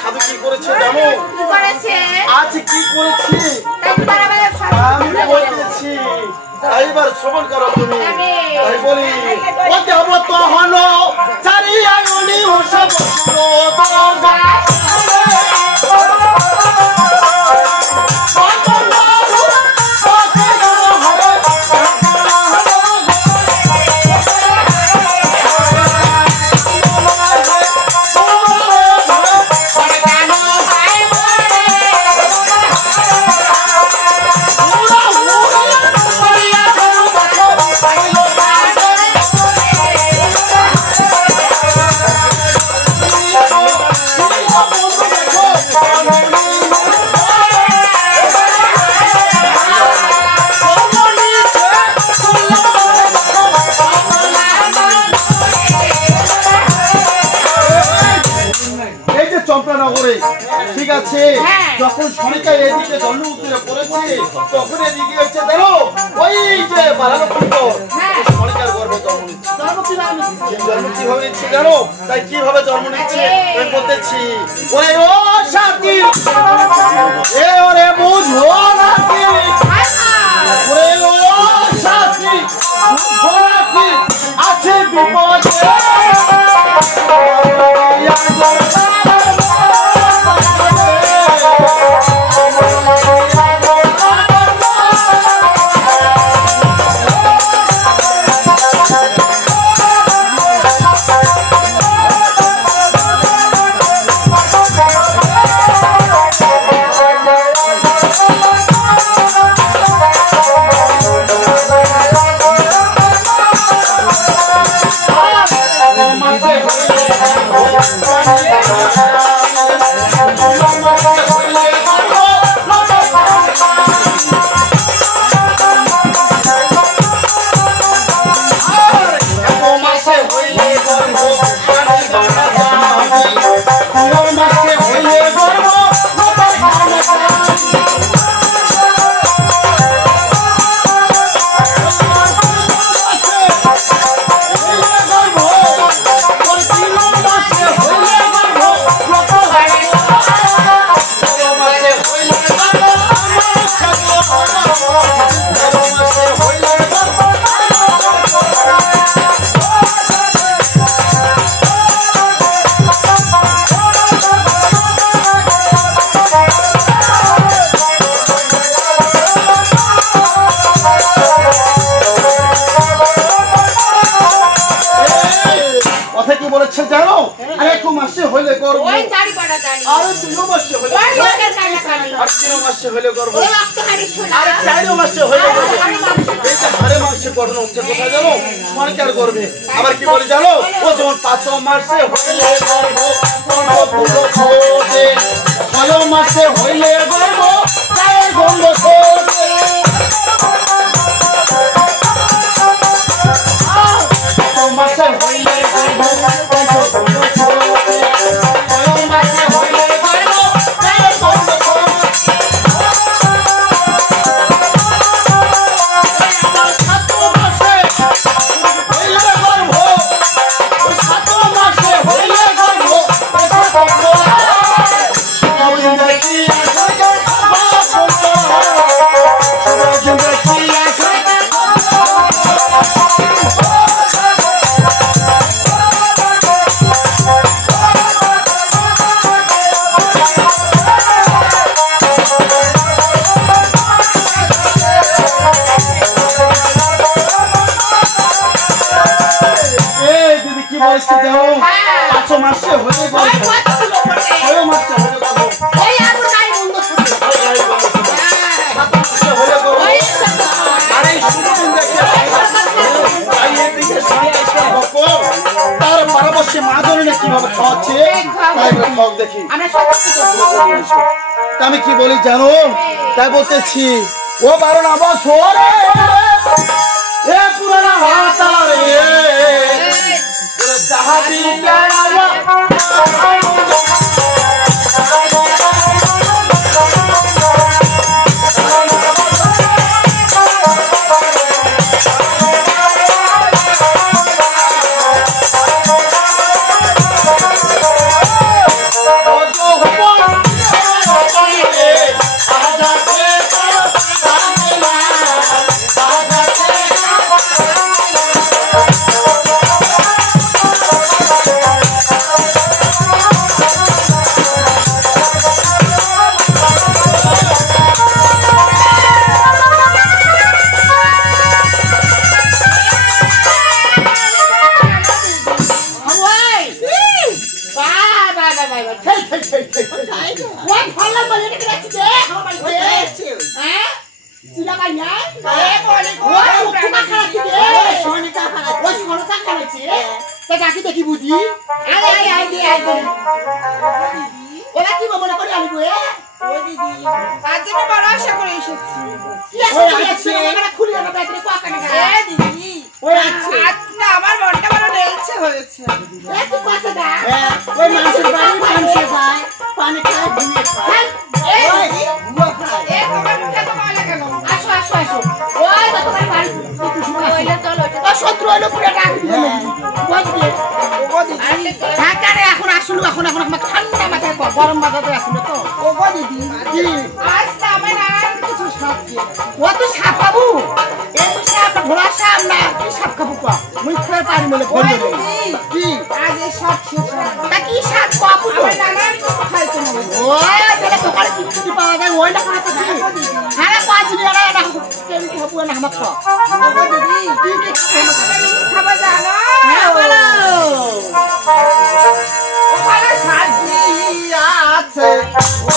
সাধু কি করেছে জানো? কি করেছে? আজ কি করেছি আমি বলতেছি, এইবার শ্রবণ করো তুমি। তাই বলি ওতে হলো তো হলো চারি আঙুলি সব ঠিক আছে। যখন সনিকা এদিকে জন্ম উত্তরে পড়েছে তখন এদিকে হচ্ছে ধরো ওই যে সনিকার গর্ভে জন্ম নিচ্ছে। জন্ম কিভাবে নিচ্ছে জানো? তাই কিভাবে জন্ম নিচ্ছে আমি বলতেছি, ওরে ও সাথী এ ওরে বুঝো নাকি, ওরে ও সাথী বুঝো নাকি আছে বিপদে আবার কি বলে জানো? ও যেমন 5 মাসে হইলে গর্ভ 6 মাসে হইলে গর্ভ গায়ের গন্ধ ছোটে, 6 মাসে হইলে গর্ভ 6 মাসে হইলে গর্ভ গায়ের গন্ধ ছোটে। আমি কি বলি জানো? তাই বলতেছি ও 12 বছর এ পুরানা হাতারে জাহাবি Oh, ওই ফল্লা বলে এটা রাখছি দে আমার বাড়িতে হ্যাঁ চিলা ভাই না এ বলি ওই তোমার খাচ্ছি দে সোনিকা খাচ্ছি ওই সোনিকা খাচ্ছি তা ডাকি দেখি বুঝি আয় দে ওরা কি মনে করে আনিবো ও দিদি আজ আমি বড় আশা করে এসেছি কি আছে আমরা খুলে না ব্যাটারি কোয়াকানে গা এ দিদি ওই আছে আজ না আমার মনটা বড় নেলছে হয়েছে এ কি কথা দা ওই মানুষের বাড়ি মানুষে যায় পানি খায় ঘুমিয়ে খায় ওই বুয়া খায় এ তোমার মুখে তো মালা কেন আসো ওই তো তোমার বাড়ি ওইলা চলো ও শত্রু হলো পুরো ডাক দিবে বুঝলি ও দিদি ঢাকারে এখন আসলু এখন আমাকে ঠান্ডা মাথায় গরম বাজাতে আসলো তো ও দিদি কি আজ তো আমার আর কিছু সাপ ও তো সাপ বাবু এ তো সাপ ঘোড়া সাপ না কি সাপ খাবো কো মুই খেয়ে পারি বলে বল কি আজ এই সাপ শেষ তা কি সাপ কাপু তো না কিছু খাইতে না ও তাহলে দোকানে কি পাওয়া যায় ওই না খাচ্ছি হ্যাঁ পাঁচ নিরা না কেন খাবো না আমাক কো ও দিদি কি খাবা জানো হ্যাঁ বলো ও ভালো সাজি আছে ও